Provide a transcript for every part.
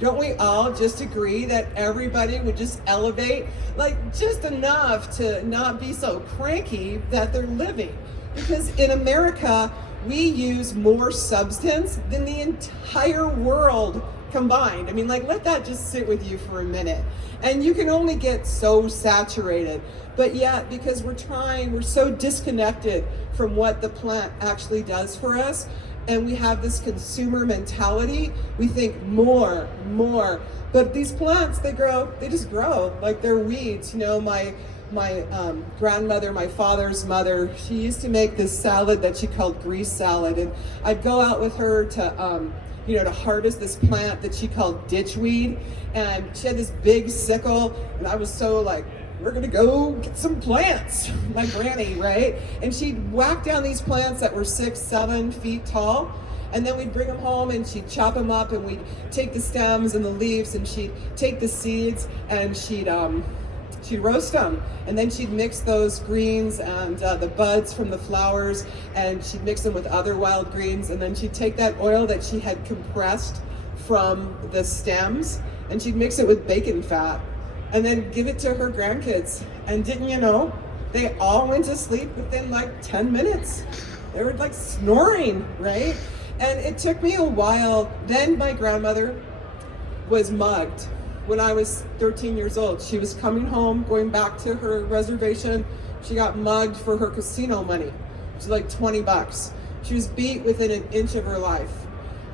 Don't we all just agree that everybody would just elevate, like just enough to not be so cranky that they're living? Because in America, we use more substance than the entire world combined. I mean, like, let that just sit with you for a minute. And you can only get so saturated. But yet, because we're so disconnected from what the plant actually does for us, and we have this consumer mentality, we think more. But these plants, they just grow like they're weeds. You know, my grandmother, my father's mother, she used to make this salad that she called grease salad, and I'd go out with her to to harvest this plant that she called ditchweed, and she had this big sickle, and I was so like, we're gonna go get some plants, my granny, right? And she'd whack down these plants that were 6-7 feet tall, and then we'd bring them home and she'd chop them up, and we'd take the stems and the leaves, and she'd take the seeds and she'd roast them, and then she'd mix those greens and the buds from the flowers, and she'd mix them with other wild greens, and then she'd take that oil that she had compressed from the stems, and she'd mix it with bacon fat, and then give it to her grandkids. And didn't you know, they all went to sleep within like 10 minutes. They were like snoring, right? And it took me a while. Then my grandmother was mugged when I was 13 years old. She was coming home, going back to her reservation. She got mugged for her casino money, which is like $20. She was beat within an inch of her life.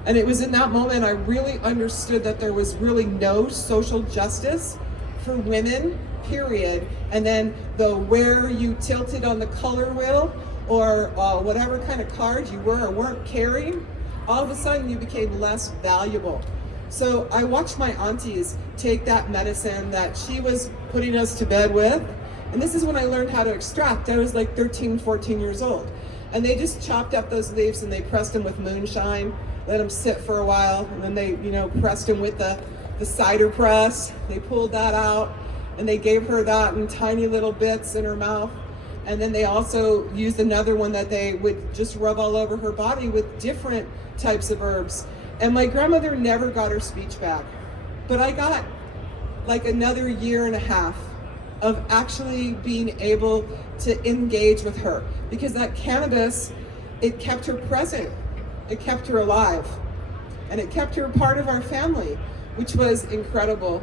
And it was in that moment I really understood that there was really no social justice for women, period. And then the where you tilted on the color wheel, or whatever kind of card you were or weren't carrying, all of a sudden you became less valuable. So I watched my aunties take that medicine that she was putting us to bed with, and this is when I learned how to extract. I was like 13, 14 years old. And they just chopped up those leaves and they pressed them with moonshine, let them sit for a while, and then they, pressed them with the cider press. They pulled that out, and they gave her that in tiny little bits in her mouth. And then they also used another one that they would just rub all over her body with different types of herbs. And my grandmother never got her speech back. But I got like another year and a half of actually being able to engage with her, because that cannabis, it kept her present, it kept her alive, and it kept her part of our family, which was incredible.